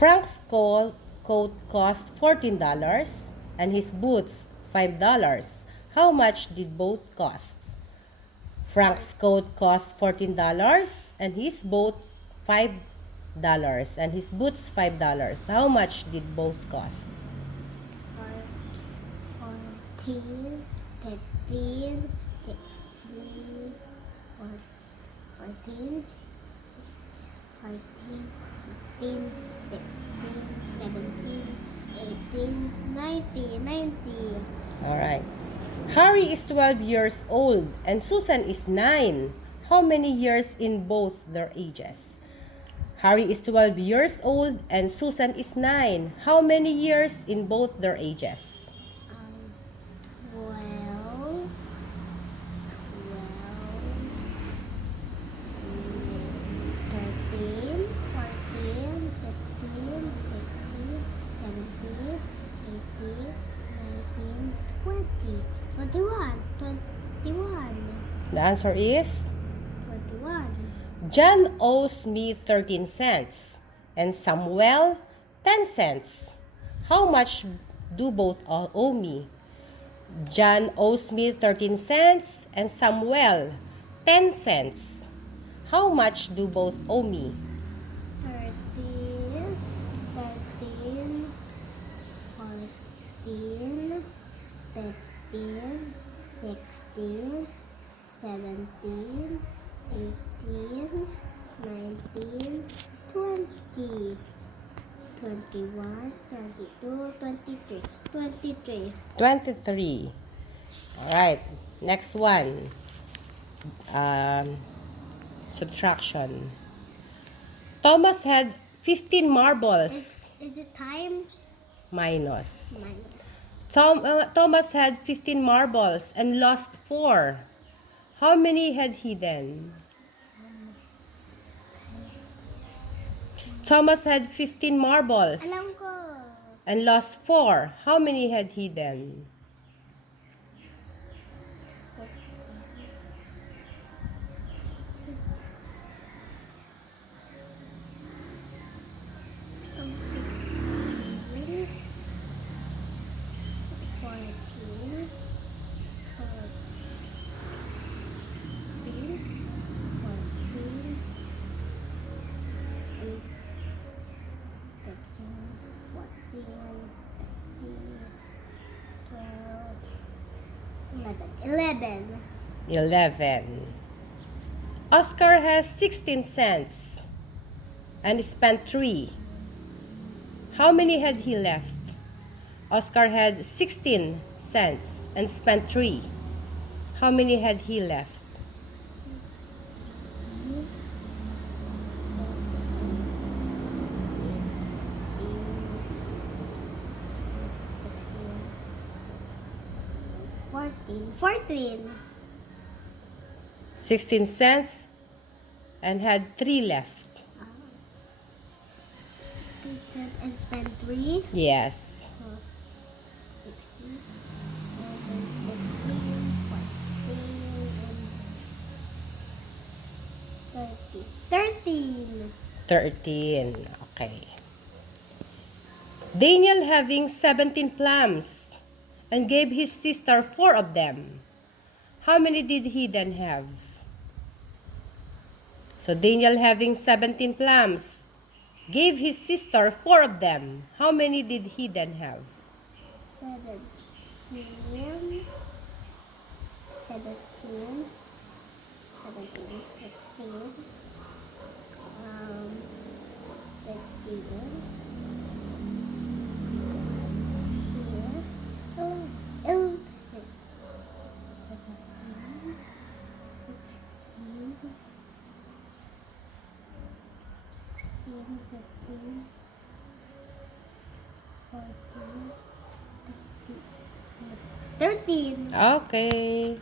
Frank's coat cost $14 and his boots $5. How much did both cost? Frank's coat cost $14 and his boot $5 and his boots $5. How much did both cost? 14, 13, 16, 14, 15, 16, 17, 18, 19, 90. Alright. Harry is 12 years old and Susan is 9. How many years in both their ages? Harry is 12 years old and Susan is 9. How many years in both their ages? 12, 13, 14, 15, 16, 17, 18, 19, 20, 21, 21, The answer is 21. John owes me 13 cents and Samuel 10 cents. How much do both owe me? John owes me 13 cents and Samuel 10 cents. How much do both owe me? 13, 13, 14, 15, 16, 17, 18, 19, 20, 21, 22, 23, 23. 23. Alright, next one. Subtraction. Thomas had 15 marbles. Is it times? Minus. Minus. Thomas had 15 marbles and lost 4. How many had he then? Thomas had 15 marbles Alam ko. and lost 4. How many had he then? So 15, 14, 11. 11. Oscar has 16 cents and spent 3. How many had he left? Oscar had 16 cents and spent 3. How many had he left? 14. 16 cents and had 3 left. And spend 3. Yes. 16, 15, 14, 13. 13. Okay. Daniel having 17 plums and gave his sister 4 of them. How many did he then have? So Daniel having 17 plums gave his sister 4 of them. How many did he then have? 17, 17, 17, 16, 15, 11, 17, 16, 15, 14, 13. Okay.